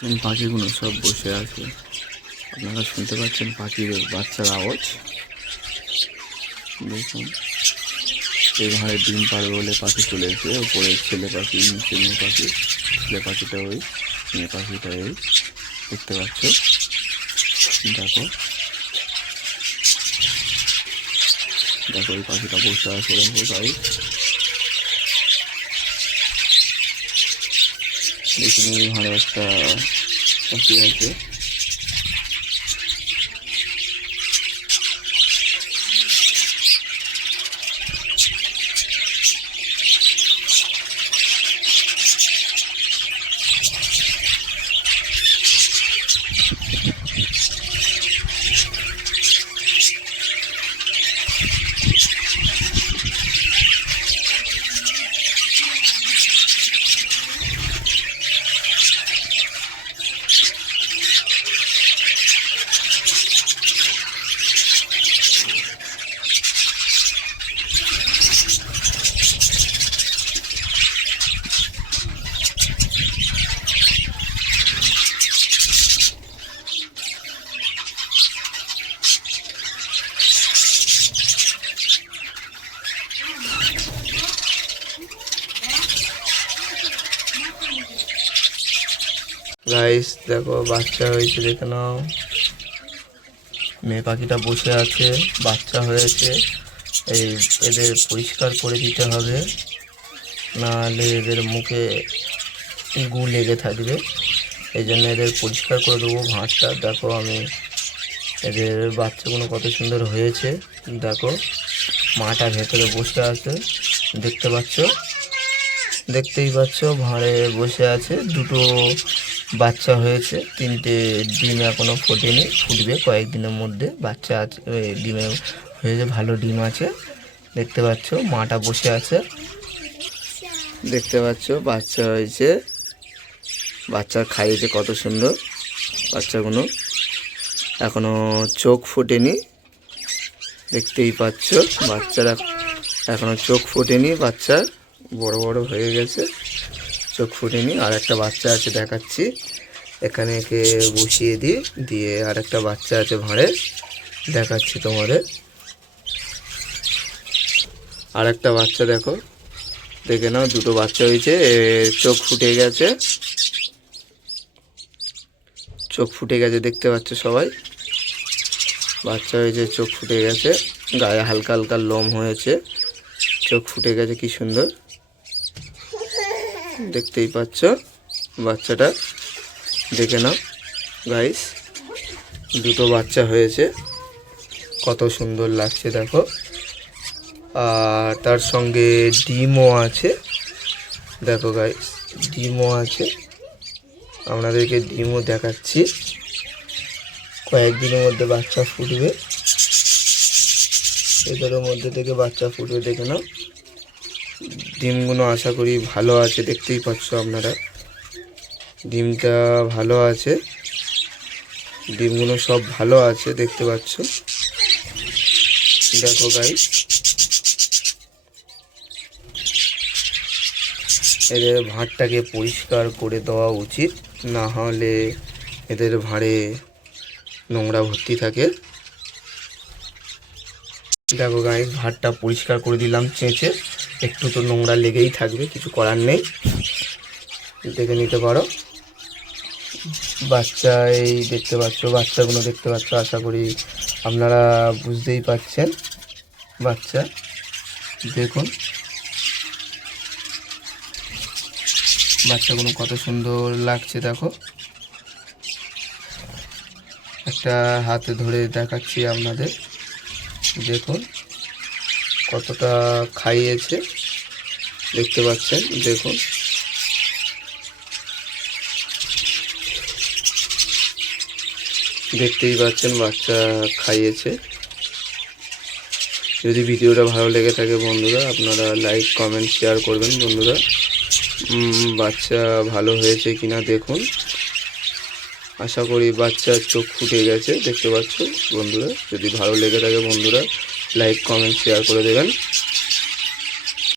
পাখিগুলো সব বসে আছে। আপনারা শুনতে পাচ্ছেন পাখির বাচ্চার আওয়াজ। দেখুন, এই ভাঁড়ে ডিম পাড়বে বলে পাখি চলে এসে ওপরে ছেলে পাখি, নিচে মেয়ে পাখি। ছেলে পাখিটা ওই, মেয়ে পাখিটা এই, দেখতে পাচ্ছ। দেখো দেখো ওই পাখিটা বসে আছে। দেখো গাই, দেখুন এই ভাঁড়ে একটা পাখি আছে। গাইস দেখো বাচ্চা হয়েছে, দেখে নাও। মেয়ে পাখিটা বসে আছে, বাচ্চা হয়েছে। এই এদের পরিষ্কার করে দিতে হবে, নাহলে এদের মুখে গু লেগে থাকবে। এই জন্য এদের পরিষ্কার করে দেবো ভাঁড়টা। দেখো আমি এদের বাচ্চাগুলো কত সুন্দর হয়েছে। দেখো মাটা ভেতরে বসে আছে, দেখতে পাচ্ছ, দেখতেই পাচ্ছ। ভাঁড়ে বসে আছে, দুটো বাচ্চা হয়েছে, তিনটে ডিম এখনো ফোটেনি, ফুটবে কয়েকদিনের মধ্যে। বাচ্চা আছে, ডিমে হয়েছে, ভালো ডিম আছে। দেখতে পাচ্ছ মাটা বসে আছে, দেখতে পাচ্ছ বাচ্চা হয়েছে, বাচ্চা খাইয়েছে কত সুন্দর। বাচ্চাগুলো এখনো চোখ ফোটেনি, দেখতেই পাচ্ছ। বাচ্চারা এখনো চোখ ফোটেনি, বাচ্চার বড় বড় হয়ে গেছে, চোখ ফুটেনি। আর একটা বাচ্চা আছে, দেখাচ্ছি। এখানে একে বসিয়ে দিই, দিয়ে আর একটা বাচ্চা আছে ভাঁড়ে, দেখাচ্ছি তোমাদের। আর একটা বাচ্চা দেখো, দেখে নাও, দুটো বাচ্চা হয়েছে, চোখ ফুটে গেছে, চোখ ফুটে গেছে, দেখতে পাচ্ছ সবাই। বাচ্চা হয়েছে, চোখ ফুটে গেছে, গায়ে হালকা হালকা লোম হয়েছে, চোখ ফুটে গেছে, কি সুন্দর দেখতেই পাচ্ছ বাচ্চাটা। দেখে নাও গাইস, দুটো বাচ্চা হয়েছে, কত সুন্দর লাগছে দেখো। আর তার সঙ্গে ডিমও আছে, দেখো গাইস, ডিমও আছে। আপনাদেরকে ডিমও দেখাচ্ছি, কয়েকদিনের মধ্যে বাচ্চা ফুটবে, এদেরও মধ্যে থেকে বাচ্চা ফুটবে। দেখে নাও ডিমগুলো আশা করি ভালো আছে, দেখতেই পাচ্ছ আপনারা, ডিমটা ভালো আছে, ডিমগুলো সব ভালো আছে, দেখতে পাচ্ছ। দেখো গাইস, এদের ভাঁড়টাকে পরিষ্কার করে দেওয়া উচিত, না হলে এদের ভাঁড়ে নোংরা ভর্তি থাকে। দেখো গাইস, ভাঁড়টা পরিষ্কার করে দিলাম চেঁচে, একটু তো নোংরা লেগেই থাকবে, কিছু করার নেই, দেখে নিতে পারো। বাচ্চা এই দেখতে পাচ্ছ, বাচ্চাগুলো দেখতে পাচ্ছ, আশা করি আপনারা বুঝতেই পারছেন। বাচ্চা দেখুন, বাচ্চাগুলো কত সুন্দর লাগছে দেখো। একটা হাতে ধরে দেখাচ্ছি আপনাদের, দেখুন কতটা খাইয়েছে, দেখতে পাচ্ছেন। দেখুন দেখতেই পাচ্ছেন বাচ্চা খাইয়েছে। যদি ভিডিওটা ভালো লেগে থাকে বন্ধুরা, আপনারা লাইক কমেন্ট শেয়ার করবেন বন্ধুরা। বাচ্চা ভালো হয়েছে কিনা দেখুন, আশা করি বাচ্চার চোখ ফুটে গেছে, দেখতে পাচ্ছ বন্ধুরা। যদি ভালো লেগে থাকে বন্ধুরা, লাইক কমেন্ট শেয়ার করে দেবেন।